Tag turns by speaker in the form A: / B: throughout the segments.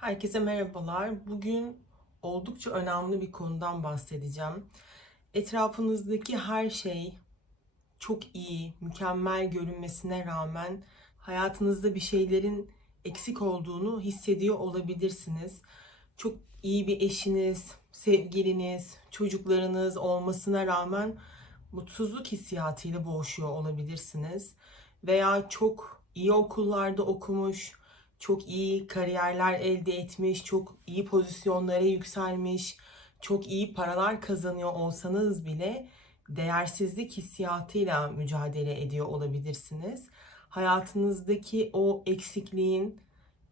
A: Herkese merhabalar. Bugün oldukça önemli bir konudan bahsedeceğim. Etrafınızdaki her şey çok iyi, mükemmel görünmesine rağmen hayatınızda bir şeylerin eksik olduğunu hissediyor olabilirsiniz. Çok iyi bir eşiniz, sevgiliniz, çocuklarınız olmasına rağmen mutsuzluk hissiyatıyla boğuşuyor olabilirsiniz. Veya çok iyi okullarda okumuş, çok iyi kariyerler elde etmiş, çok iyi pozisyonlara yükselmiş, çok iyi paralar kazanıyor olsanız bile değersizlik hissiyatıyla mücadele ediyor olabilirsiniz. Hayatınızdaki o eksikliğin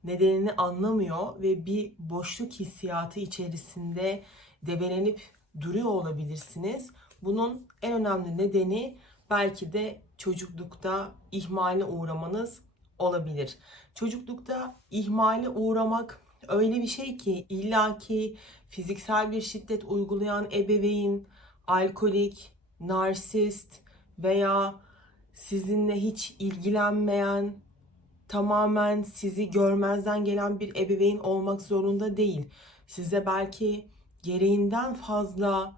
A: nedenini anlamıyor ve bir boşluk hissiyatı içerisinde debelenip duruyor olabilirsiniz. Bunun en önemli nedeni belki de çocuklukta ihmale uğramanız olabilir. Çocuklukta ihmale uğramak öyle bir şey ki illaki fiziksel bir şiddet uygulayan ebeveyn, alkolik, narsist veya sizinle hiç ilgilenmeyen, tamamen sizi görmezden gelen bir ebeveyn olmak zorunda değil. Size belki gereğinden fazla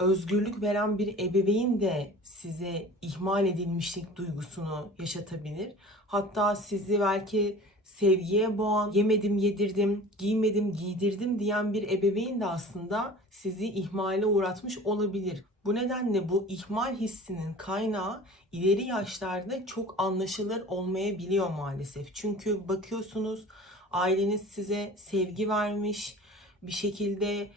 A: özgürlük veren bir ebeveyn de size ihmal edilmişlik duygusunu yaşatabilir. Hatta sizi belki sevgiye boğan, yemedim yedirdim, giymedim giydirdim diyen bir ebeveyn de aslında sizi ihmale uğratmış olabilir. Bu nedenle bu ihmal hissinin kaynağı ileri yaşlarda çok anlaşılır olmayabiliyor maalesef. Çünkü bakıyorsunuz aileniz size sevgi vermiş, bir şekilde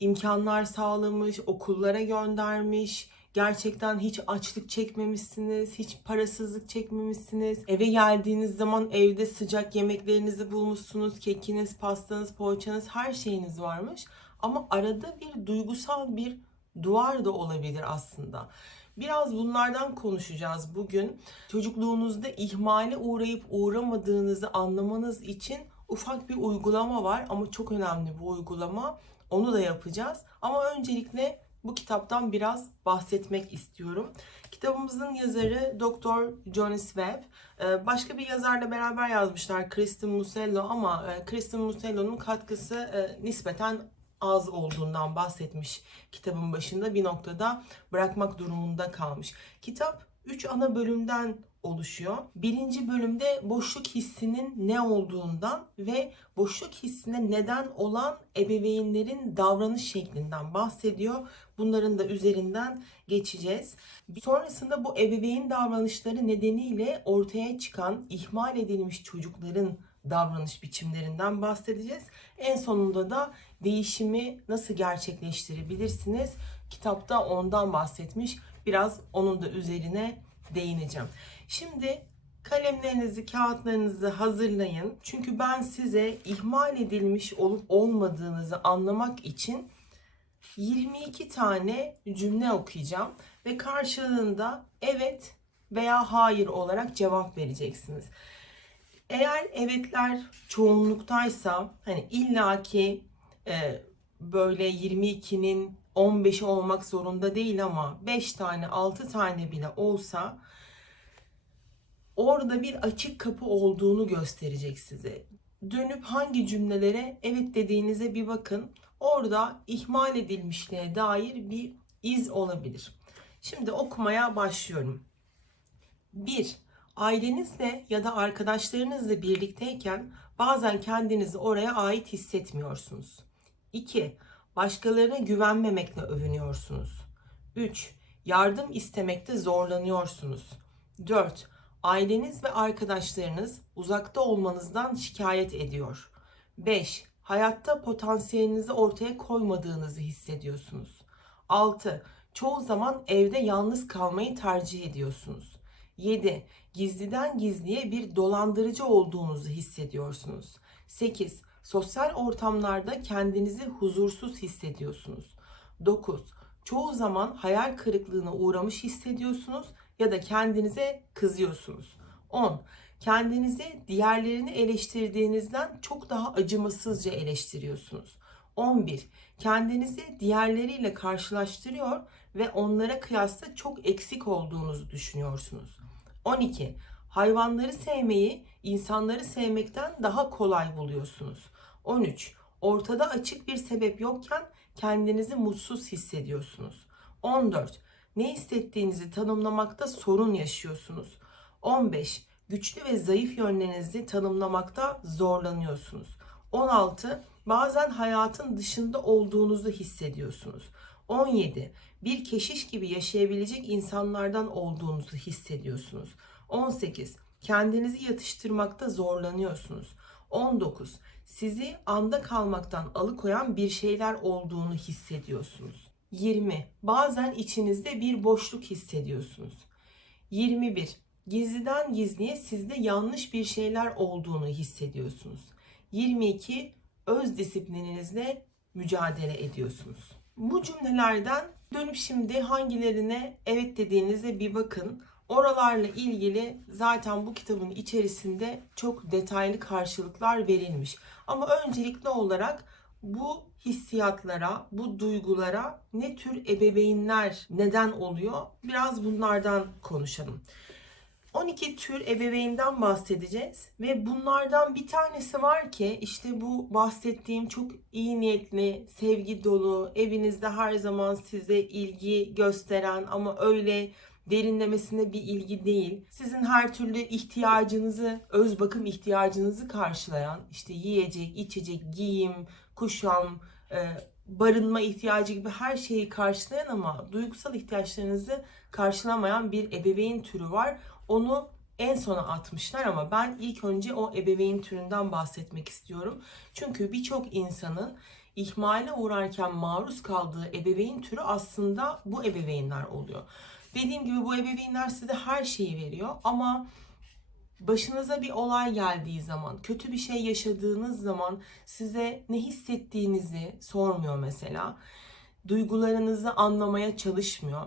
A: imkanlar sağlamış, okullara göndermiş. Gerçekten hiç açlık çekmemişsiniz, hiç parasızlık çekmemişsiniz. Eve geldiğiniz zaman evde sıcak yemeklerinizi bulmuşsunuz. Kekiniz, pastanız, poğaçanız, her şeyiniz varmış. Ama arada bir duygusal bir duvar da olabilir aslında. Biraz bunlardan konuşacağız bugün. Çocukluğunuzda ihmale uğrayıp uğramadığınızı anlamanız için ufak bir uygulama var ama çok önemli bu uygulama. Onu da yapacağız. Ama öncelikle bu kitaptan biraz bahsetmek istiyorum. Kitabımızın yazarı Dr. Jonas Webb. Ee, Başka bir yazarla beraber yazmışlar Kristen Musello ama e, Kristen Musello'nun katkısı e, nispeten az olduğundan bahsetmiş kitabın başında bir noktada bırakmak durumunda kalmış. Kitap 3 ana bölümden oluşuyor. Birinci bölümde boşluk hissinin ne olduğundan ve boşluk hissine neden olan ebeveynlerin davranış şeklinden bahsediyor. Bunların da üzerinden geçeceğiz. Sonrasında bu ebeveyn davranışları nedeniyle ortaya çıkan ihmal edilmiş çocukların davranış biçimlerinden bahsedeceğiz. En sonunda da değişimi nasıl gerçekleştirebilirsiniz? Kitapta ondan bahsetmiş. Biraz onun da üzerine değineceğim. Şimdi kalemlerinizi, kağıtlarınızı hazırlayın. Çünkü ben size ihmal edilmiş olup olmadığınızı anlamak için 22 tane cümle okuyacağım ve karşılığında evet veya hayır olarak cevap vereceksiniz. Eğer evetler çoğunluktaysa hani illaki e, böyle 22'nin 15'i olmak zorunda değil ama 5 tane 6 tane bile olsa orada bir açık kapı olduğunu gösterecek size. Dönüp hangi cümlelere evet dediğinize bir bakın. Orada ihmal edilmişliğe dair bir iz olabilir. Şimdi okumaya başlıyorum. 1. Ailenizle ya da arkadaşlarınızla birlikteyken bazen kendinizi oraya ait hissetmiyorsunuz. 2. Başkalarına güvenmemekle övünüyorsunuz. 3. Yardım istemekte zorlanıyorsunuz. 4. Aileniz ve arkadaşlarınız uzakta olmanızdan şikayet ediyor. 5. Hayatta potansiyelinizi ortaya koymadığınızı hissediyorsunuz. 6. Çoğu zaman evde yalnız kalmayı tercih ediyorsunuz. 7. Gizliden gizliye bir dolandırıcı olduğunuzu hissediyorsunuz. 8. Sosyal ortamlarda kendinizi huzursuz hissediyorsunuz. 9. Çoğu zaman hayal kırıklığına uğramış hissediyorsunuz ya da kendinize kızıyorsunuz. 10. Kendinizi diğerlerini eleştirdiğinizden çok daha acımasızca eleştiriyorsunuz. 11. Kendinizi diğerleriyle karşılaştırıyor ve onlara kıyasla çok eksik olduğunuzu düşünüyorsunuz. 12. Hayvanları sevmeyi insanları sevmekten daha kolay buluyorsunuz. 13. Ortada açık bir sebep yokken kendinizi mutsuz hissediyorsunuz. 14. Ne hissettiğinizi tanımlamakta sorun yaşıyorsunuz. 15. Güçlü ve zayıf yönlerinizi tanımlamakta zorlanıyorsunuz. 16. Bazen hayatın dışında olduğunuzu hissediyorsunuz. 17. Bir keşiş gibi yaşayabilecek insanlardan olduğunuzu hissediyorsunuz. 18. Kendinizi yatıştırmakta zorlanıyorsunuz. 19. Sizi anda kalmaktan alıkoyan bir şeyler olduğunu hissediyorsunuz. 20. Bazen içinizde bir boşluk hissediyorsunuz. 21. Gizliden gizliye sizde yanlış bir şeyler olduğunu hissediyorsunuz. 22. Öz disiplininizle mücadele ediyorsunuz. Bu cümlelerden dönüp şimdi hangilerine evet dediğinizde bir bakın. Oralarla ilgili zaten bu kitabın içerisinde çok detaylı karşılıklar verilmiş. Ama öncelikli olarak bu hissiyatlara, bu duygulara ne tür ebeveynler neden oluyor? Biraz bunlardan konuşalım. 12 tür ebeveynden bahsedeceğiz ve bunlardan bir tanesi var ki işte bu bahsettiğim çok iyi niyetli, sevgi dolu, evinizde her zaman size ilgi gösteren ama öyle derinlemesine bir ilgi değil. Sizin her türlü ihtiyacınızı, öz bakım ihtiyacınızı karşılayan, işte yiyecek, içecek, giyim, kuşam, e, barınma ihtiyacı gibi her şeyi karşılayan ama duygusal ihtiyaçlarınızı karşılamayan bir ebeveyn türü var. Onu en sona atmışlar ama ben ilk önce o ebeveyn türünden bahsetmek istiyorum. Çünkü birçok insanın ihmale uğrarken maruz kaldığı ebeveyn türü aslında bu ebeveynler oluyor. Dediğim gibi bu ebeveynler size her şeyi veriyor ama başınıza bir olay geldiği zaman, kötü bir şey yaşadığınız zaman size ne hissettiğinizi sormuyor mesela. Duygularınızı anlamaya çalışmıyor.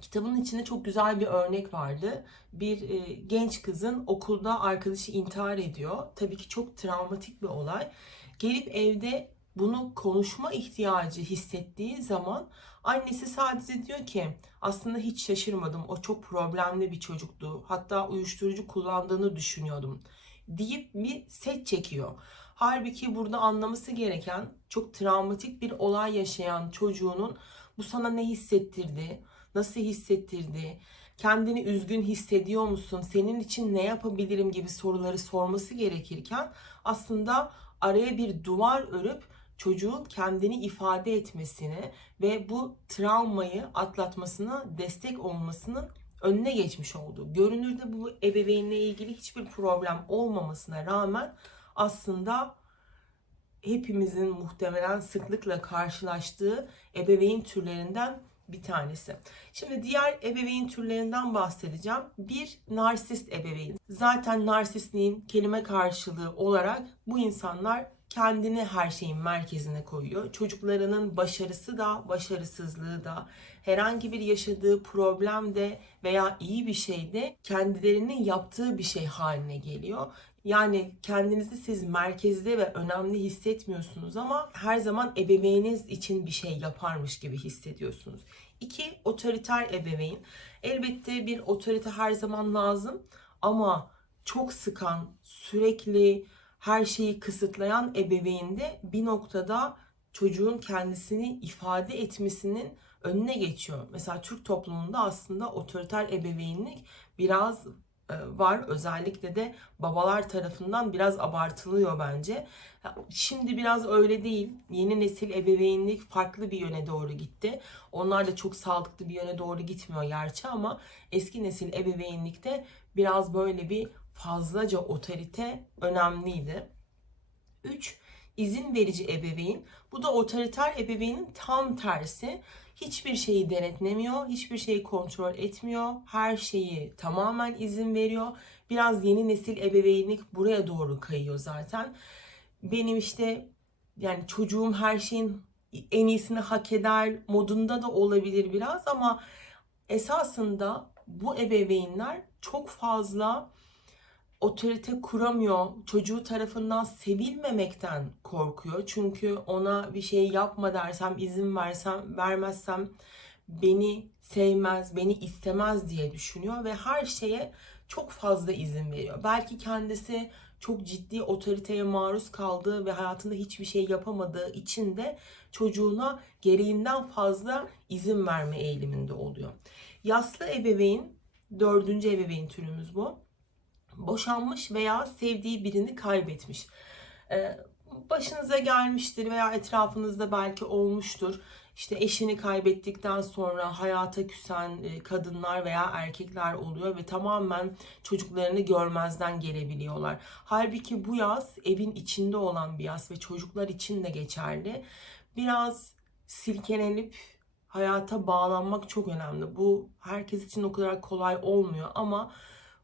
A: Kitabın içinde çok güzel bir örnek vardı. Bir e, genç kızın okulda arkadaşı intihar ediyor. Tabii ki çok travmatik bir olay. Gelip evde bunu konuşma ihtiyacı hissettiği zaman annesi sadece diyor ki aslında hiç şaşırmadım. O çok problemli bir çocuktu. Hatta uyuşturucu kullandığını düşünüyordum deyip bir set çekiyor. Halbuki burada anlaması gereken çok travmatik bir olay yaşayan çocuğunun bu sana ne hissettirdi, nasıl hissettirdi, kendini üzgün hissediyor musun, senin için ne yapabilirim gibi soruları sorması gerekirken aslında araya bir duvar örüp çocuğun kendini ifade etmesini ve bu travmayı atlatmasına destek olmasının önüne geçmiş oldu. Görünürde bu ebeveynle ilgili hiçbir problem olmamasına rağmen aslında hepimizin muhtemelen sıklıkla karşılaştığı ebeveyn türlerinden bir tanesi. Şimdi diğer ebeveyn türlerinden bahsedeceğim. Bir narsist ebeveyn. Zaten narsistliğin kelime karşılığı olarak bu insanlar kendini her şeyin merkezine koyuyor. Çocuklarının başarısı da, başarısızlığı da, herhangi bir yaşadığı problem de veya iyi bir şey de kendilerinin yaptığı bir şey haline geliyor. Yani kendinizi siz merkezde ve önemli hissetmiyorsunuz ama her zaman ebeveyniniz için bir şey yaparmış gibi hissediyorsunuz. İki, otoriter ebeveyn. Elbette bir otorite her zaman lazım ama çok sıkan, sürekli her şeyi kısıtlayan ebeveyn de bir noktada çocuğun kendisini ifade etmesinin önüne geçiyor. Mesela Türk toplumunda aslında otoriter ebeveynlik biraz e, var. Özellikle de babalar tarafından biraz abartılıyor bence. Şimdi biraz öyle değil. Yeni nesil ebeveynlik farklı bir yöne doğru gitti. Onlar da çok sağlıklı bir yöne doğru gitmiyor gerçi ama eski nesil ebeveynlikte biraz böyle bir fazlaca otorite önemliydi. 3. İzin verici ebeveyn. Bu da otoriter ebeveynin tam tersi. Hiçbir şeyi denetlemiyor, hiçbir şeyi kontrol etmiyor. Her şeyi tamamen izin veriyor. Biraz yeni nesil ebeveynlik buraya doğru kayıyor zaten. Benim işte yani çocuğum her şeyin en iyisini hak eder modunda da olabilir biraz ama esasında bu ebeveynler çok fazla otorite kuramıyor. Çocuğu tarafından sevilmemekten korkuyor. Çünkü ona bir şey yapma dersem, izin versem, vermezsem beni sevmez, beni istemez diye düşünüyor ve her şeye çok fazla izin veriyor. Belki kendisi çok ciddi otoriteye maruz kaldığı ve hayatında hiçbir şey yapamadığı için de çocuğuna gereğinden fazla izin verme eğiliminde oluyor. Yaslı ebeveyn, dördüncü ebeveyn türümüz bu. Boşanmış veya sevdiği birini kaybetmiş. Ee, başınıza gelmiştir veya etrafınızda belki olmuştur. İşte eşini kaybettikten sonra hayata küsen e, kadınlar veya erkekler oluyor ve tamamen çocuklarını görmezden gelebiliyorlar. Halbuki bu yaz evin içinde olan bir yaz ve çocuklar için de geçerli. Biraz silkelenip hayata bağlanmak çok önemli. Bu herkes için o kadar kolay olmuyor ama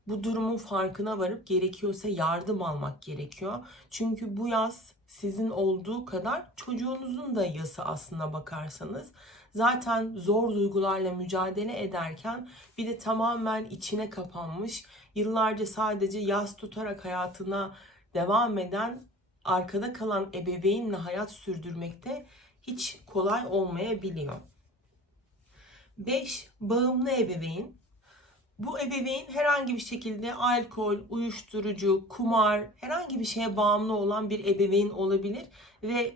A: bu durumun farkına varıp gerekiyorsa yardım almak gerekiyor. Çünkü bu yaz sizin olduğu kadar çocuğunuzun da yası aslına bakarsanız. Zaten zor duygularla mücadele ederken bir de tamamen içine kapanmış, yıllarca sadece yas tutarak hayatına devam eden, arkada kalan ebeveynle hayat sürdürmekte hiç kolay olmayabiliyor. 5. Bağımlı ebeveyn. Bu ebeveyn herhangi bir şekilde alkol, uyuşturucu, kumar, herhangi bir şeye bağımlı olan bir ebeveyn olabilir ve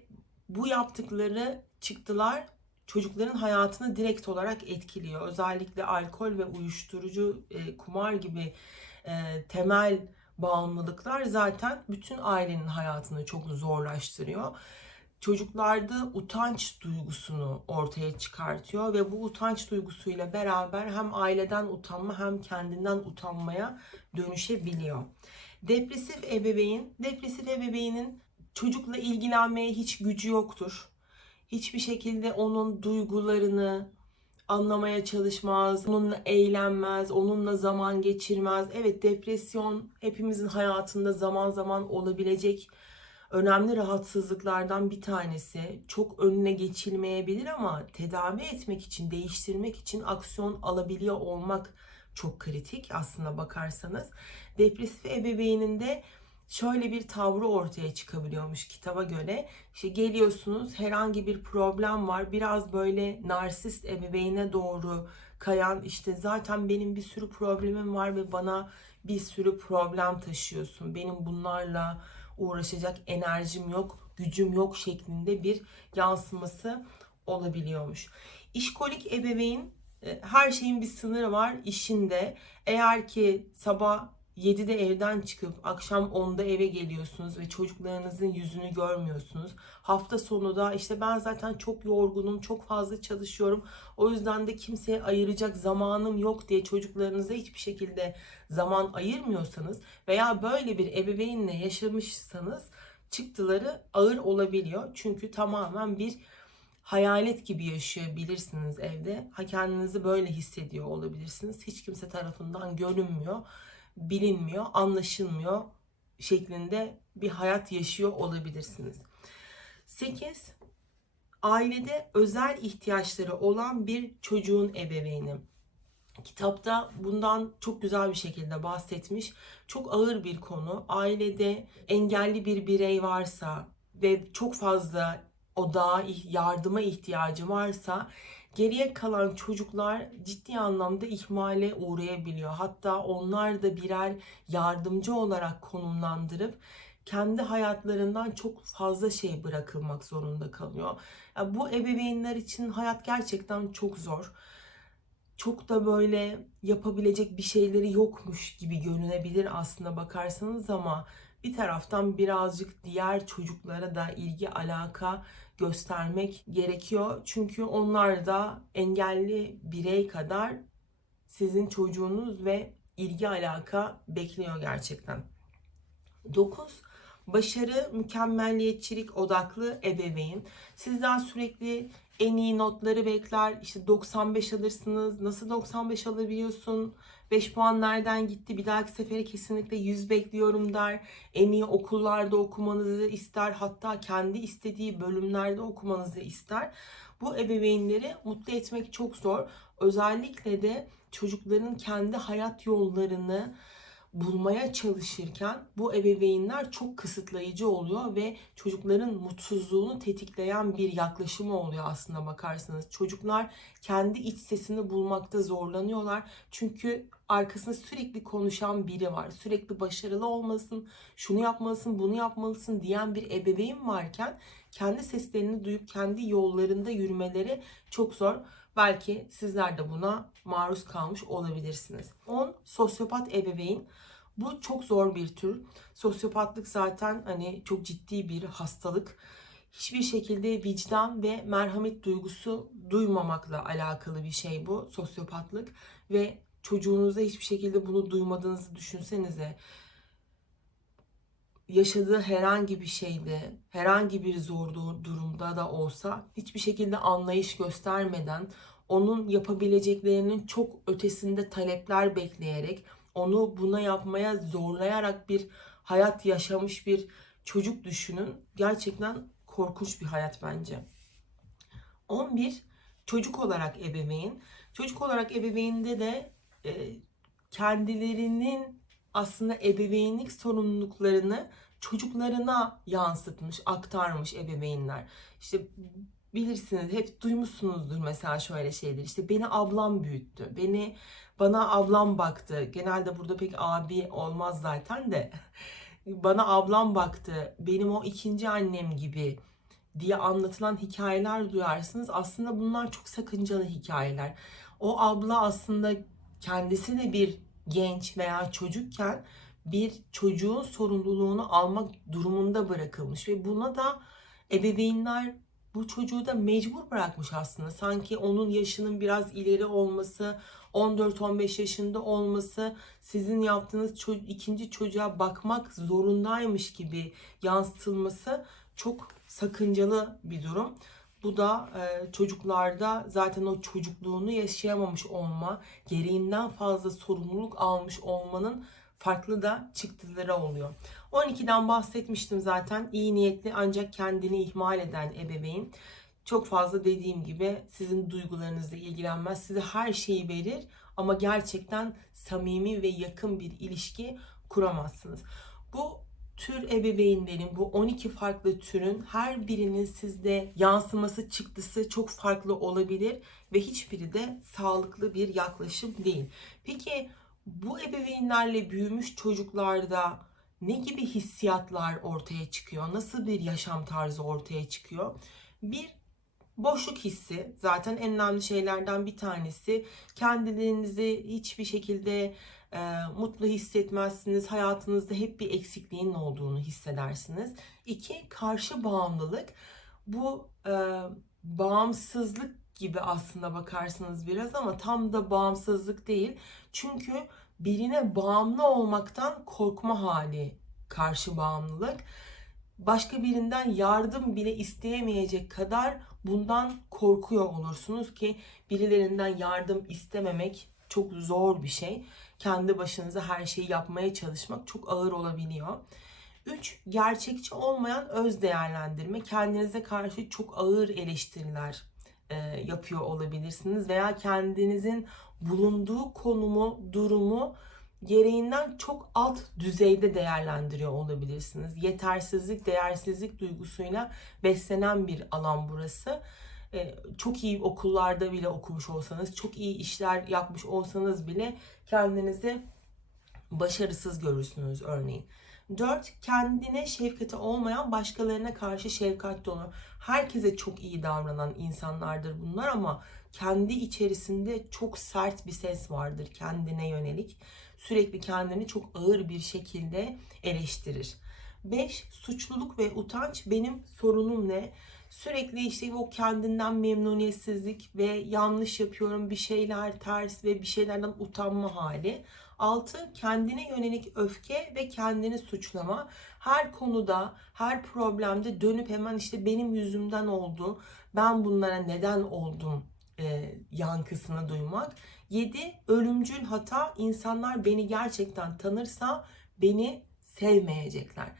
A: bu yaptıkları çıktılar çocukların hayatını direkt olarak etkiliyor. Özellikle alkol ve uyuşturucu, e, kumar gibi e, temel bağımlılıklar zaten bütün ailenin hayatını çok zorlaştırıyor çocuklarda utanç duygusunu ortaya çıkartıyor ve bu utanç duygusuyla beraber hem aileden utanma hem kendinden utanmaya dönüşebiliyor. Depresif ebeveyn, depresif ebeveynin çocukla ilgilenmeye hiç gücü yoktur. Hiçbir şekilde onun duygularını anlamaya çalışmaz, onunla eğlenmez, onunla zaman geçirmez. Evet depresyon hepimizin hayatında zaman zaman olabilecek önemli rahatsızlıklardan bir tanesi. Çok önüne geçilmeyebilir ama tedavi etmek için, değiştirmek için aksiyon alabiliyor olmak çok kritik aslında bakarsanız. Depresif ebeveyninde şöyle bir tavrı ortaya çıkabiliyormuş kitaba göre. İşte geliyorsunuz herhangi bir problem var. Biraz böyle narsist ebeveyne doğru kayan işte zaten benim bir sürü problemim var ve bana bir sürü problem taşıyorsun. Benim bunlarla uğraşacak enerjim yok, gücüm yok şeklinde bir yansıması olabiliyormuş. İşkolik ebeveyn e, her şeyin bir sınırı var işinde. Eğer ki sabah 7'de evden çıkıp akşam 10'da eve geliyorsunuz ve çocuklarınızın yüzünü görmüyorsunuz. Hafta sonu da işte ben zaten çok yorgunum, çok fazla çalışıyorum. O yüzden de kimseye ayıracak zamanım yok diye çocuklarınıza hiçbir şekilde zaman ayırmıyorsanız veya böyle bir ebeveynle yaşamışsanız çıktıları ağır olabiliyor. Çünkü tamamen bir hayalet gibi yaşayabilirsiniz evde. Ha kendinizi böyle hissediyor olabilirsiniz. Hiç kimse tarafından görünmüyor bilinmiyor, anlaşılmıyor şeklinde bir hayat yaşıyor olabilirsiniz. 8. Ailede özel ihtiyaçları olan bir çocuğun ebeveyni. Kitapta bundan çok güzel bir şekilde bahsetmiş. Çok ağır bir konu. Ailede engelli bir birey varsa ve çok fazla o daha yardıma ihtiyacı varsa geriye kalan çocuklar ciddi anlamda ihmale uğrayabiliyor. Hatta onlar da birer yardımcı olarak konumlandırıp kendi hayatlarından çok fazla şey bırakılmak zorunda kalıyor. Yani bu ebeveynler için hayat gerçekten çok zor. Çok da böyle yapabilecek bir şeyleri yokmuş gibi görünebilir aslında bakarsanız ama bir taraftan birazcık diğer çocuklara da ilgi alaka göstermek gerekiyor. Çünkü onlar da engelli birey kadar sizin çocuğunuz ve ilgi alaka bekliyor gerçekten. 9. Başarı, mükemmelliyetçilik odaklı ebeveyn. Sizden sürekli en iyi notları bekler. İşte 95 alırsınız. Nasıl 95 alabiliyorsun? 5 puan nereden gitti? Bir dahaki sefere kesinlikle 100 bekliyorum der. En iyi okullarda okumanızı ister. Hatta kendi istediği bölümlerde okumanızı ister. Bu ebeveynleri mutlu etmek çok zor. Özellikle de çocukların kendi hayat yollarını bulmaya çalışırken bu ebeveynler çok kısıtlayıcı oluyor ve çocukların mutsuzluğunu tetikleyen bir yaklaşımı oluyor aslında bakarsanız. Çocuklar kendi iç sesini bulmakta zorlanıyorlar. Çünkü arkasında sürekli konuşan biri var. Sürekli başarılı olmasın, şunu yapmalısın, bunu yapmalısın diyen bir ebeveyn varken kendi seslerini duyup kendi yollarında yürümeleri çok zor. Belki sizler de buna maruz kalmış olabilirsiniz. 10. Sosyopat ebeveyn. Bu çok zor bir tür. Sosyopatlık zaten hani çok ciddi bir hastalık. Hiçbir şekilde vicdan ve merhamet duygusu duymamakla alakalı bir şey bu sosyopatlık ve çocuğunuzda hiçbir şekilde bunu duymadığınızı düşünsenize yaşadığı herhangi bir şeyde, herhangi bir zor durumda da olsa hiçbir şekilde anlayış göstermeden onun yapabileceklerinin çok ötesinde talepler bekleyerek onu buna yapmaya zorlayarak bir hayat yaşamış bir çocuk düşünün. Gerçekten korkunç bir hayat bence. 11 çocuk olarak ebeveyn. Çocuk olarak ebeveynde de e, kendilerinin aslında ebeveynlik sorumluluklarını çocuklarına yansıtmış, aktarmış ebeveynler. İşte bilirsiniz hep duymuşsunuzdur mesela şöyle şeyler. İşte beni ablam büyüttü. Beni bana ablam baktı. Genelde burada pek abi olmaz zaten de. Bana ablam baktı. Benim o ikinci annem gibi diye anlatılan hikayeler duyarsınız. Aslında bunlar çok sakıncalı hikayeler. O abla aslında kendisi de bir genç veya çocukken bir çocuğun sorumluluğunu almak durumunda bırakılmış ve buna da ebeveynler bu çocuğu da mecbur bırakmış aslında. Sanki onun yaşının biraz ileri olması, 14-15 yaşında olması, sizin yaptığınız ço- ikinci çocuğa bakmak zorundaymış gibi yansıtılması çok sakıncalı bir durum. Bu da e, çocuklarda zaten o çocukluğunu yaşayamamış olma, gereğinden fazla sorumluluk almış olmanın farklı da çıktıları oluyor. 12'den bahsetmiştim zaten. İyi niyetli ancak kendini ihmal eden ebeveyn. Çok fazla dediğim gibi sizin duygularınızla ilgilenmez. Size her şeyi verir ama gerçekten samimi ve yakın bir ilişki kuramazsınız. Bu tür ebeveynlerin bu 12 farklı türün her birinin sizde yansıması çıktısı çok farklı olabilir ve hiçbiri de sağlıklı bir yaklaşım değil. Peki bu ebeveynlerle büyümüş çocuklarda ne gibi hissiyatlar ortaya çıkıyor? Nasıl bir yaşam tarzı ortaya çıkıyor? Bir boşluk hissi zaten en önemli şeylerden bir tanesi. Kendilerinizi hiçbir şekilde e, mutlu hissetmezsiniz. Hayatınızda hep bir eksikliğin olduğunu hissedersiniz. İki, karşı bağımlılık. Bu e, bağımsızlık gibi aslında bakarsanız biraz ama tam da bağımsızlık değil. Çünkü birine bağımlı olmaktan korkma hali karşı bağımlılık. Başka birinden yardım bile isteyemeyecek kadar bundan korkuyor olursunuz ki birilerinden yardım istememek çok zor bir şey. Kendi başınıza her şeyi yapmaya çalışmak çok ağır olabiliyor. 3. Gerçekçi olmayan öz değerlendirme. Kendinize karşı çok ağır eleştiriler e, yapıyor olabilirsiniz veya kendinizin bulunduğu konumu, durumu gereğinden çok alt düzeyde değerlendiriyor olabilirsiniz. Yetersizlik, değersizlik duygusuyla beslenen bir alan burası. Ee, çok iyi okullarda bile okumuş olsanız, çok iyi işler yapmış olsanız bile kendinizi başarısız görürsünüz örneğin. 4. Kendine şefkati olmayan başkalarına karşı şefkat dolu. Herkese çok iyi davranan insanlardır bunlar ama kendi içerisinde çok sert bir ses vardır kendine yönelik. Sürekli kendini çok ağır bir şekilde eleştirir. 5. Suçluluk ve utanç benim sorunum ne? Sürekli işte o kendinden memnuniyetsizlik ve yanlış yapıyorum bir şeyler ters ve bir şeylerden utanma hali. 6. Kendine yönelik öfke ve kendini suçlama. Her konuda, her problemde dönüp hemen işte benim yüzümden oldu, ben bunlara neden oldum e, yankısını duymak. 7. Ölümcül hata. insanlar beni gerçekten tanırsa beni sevmeyecekler.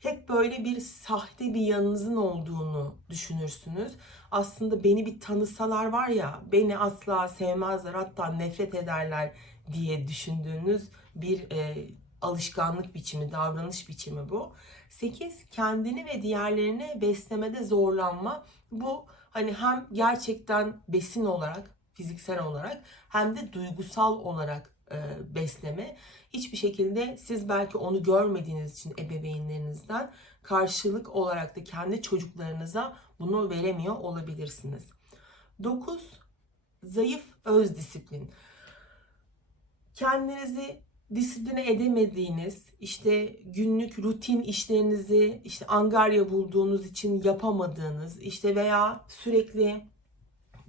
A: Hep böyle bir sahte bir yanınızın olduğunu düşünürsünüz. Aslında beni bir tanısalar var ya, beni asla sevmezler hatta nefret ederler diye düşündüğünüz bir e, alışkanlık biçimi, davranış biçimi bu. 8 kendini ve diğerlerini beslemede zorlanma. Bu hani hem gerçekten besin olarak, fiziksel olarak hem de duygusal olarak e, besleme. Hiçbir şekilde siz belki onu görmediğiniz için ebeveynlerinizden karşılık olarak da kendi çocuklarınıza bunu veremiyor olabilirsiniz. 9 zayıf öz disiplin. Kendinizi disipline edemediğiniz, işte günlük rutin işlerinizi işte angarya bulduğunuz için yapamadığınız, işte veya sürekli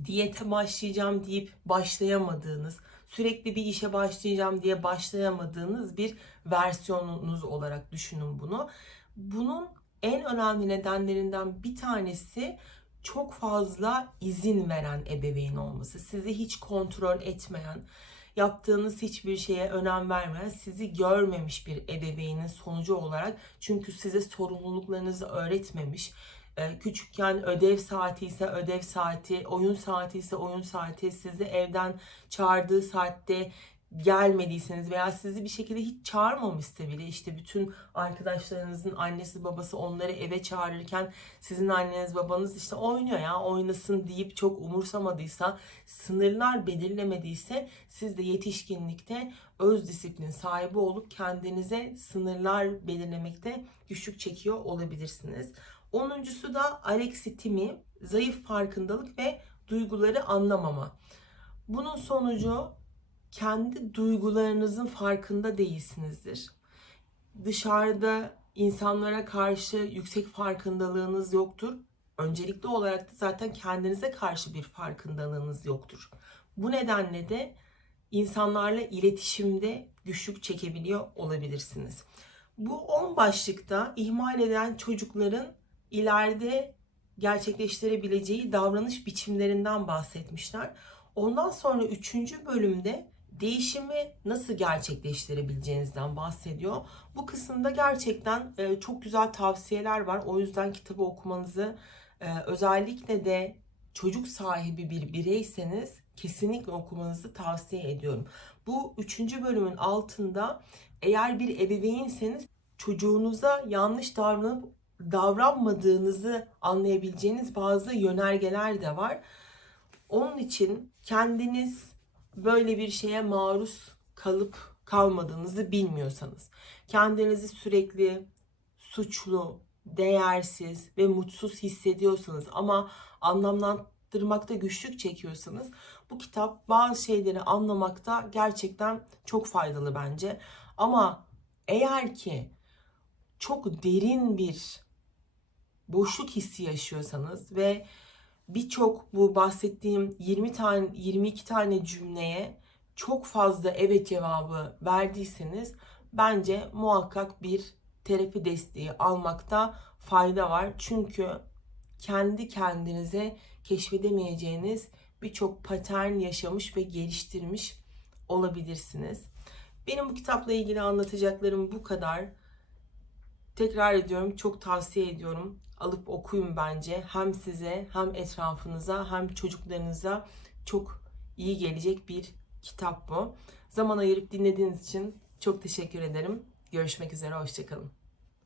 A: diyete başlayacağım deyip başlayamadığınız, sürekli bir işe başlayacağım diye başlayamadığınız bir versiyonunuz olarak düşünün bunu. Bunun en önemli nedenlerinden bir tanesi çok fazla izin veren ebeveyn olması. Sizi hiç kontrol etmeyen, yaptığınız hiçbir şeye önem vermeyen, sizi görmemiş bir ebeveynin sonucu olarak çünkü size sorumluluklarınızı öğretmemiş, küçükken ödev saati ise ödev saati, oyun saati ise oyun saati, sizi evden çağırdığı saatte gelmediyseniz veya sizi bir şekilde hiç çağırmamışsa bile işte bütün arkadaşlarınızın annesi babası onları eve çağırırken sizin anneniz babanız işte oynuyor ya oynasın deyip çok umursamadıysa sınırlar belirlemediyse siz de yetişkinlikte öz disiplin sahibi olup kendinize sınırlar belirlemekte güçlük çekiyor olabilirsiniz. Onuncusu da alexitimi, zayıf farkındalık ve duyguları anlamama. Bunun sonucu kendi duygularınızın farkında değilsinizdir. Dışarıda insanlara karşı yüksek farkındalığınız yoktur. Öncelikli olarak da zaten kendinize karşı bir farkındalığınız yoktur. Bu nedenle de insanlarla iletişimde güçlük çekebiliyor olabilirsiniz. Bu 10 başlıkta ihmal eden çocukların ileride gerçekleştirebileceği davranış biçimlerinden bahsetmişler. Ondan sonra 3. bölümde değişimi nasıl gerçekleştirebileceğinizden bahsediyor. Bu kısımda gerçekten e, çok güzel tavsiyeler var. O yüzden kitabı okumanızı e, özellikle de çocuk sahibi bir bireyseniz kesinlikle okumanızı tavsiye ediyorum. Bu üçüncü bölümün altında eğer bir ebeveynseniz çocuğunuza yanlış davranıp davranmadığınızı anlayabileceğiniz bazı yönergeler de var. Onun için kendiniz böyle bir şeye maruz kalıp kalmadığınızı bilmiyorsanız, kendinizi sürekli suçlu, değersiz ve mutsuz hissediyorsanız ama anlamlandırmakta güçlük çekiyorsanız bu kitap bazı şeyleri anlamakta gerçekten çok faydalı bence. Ama eğer ki çok derin bir boşluk hissi yaşıyorsanız ve birçok bu bahsettiğim 20 tane 22 tane cümleye çok fazla evet cevabı verdiyseniz bence muhakkak bir terapi desteği almakta fayda var. Çünkü kendi kendinize keşfedemeyeceğiniz birçok patern yaşamış ve geliştirmiş olabilirsiniz. Benim bu kitapla ilgili anlatacaklarım bu kadar. Tekrar ediyorum çok tavsiye ediyorum. Alıp okuyun bence. Hem size hem etrafınıza hem çocuklarınıza çok iyi gelecek bir kitap bu. Zaman ayırıp dinlediğiniz için çok teşekkür ederim. Görüşmek üzere, hoşçakalın.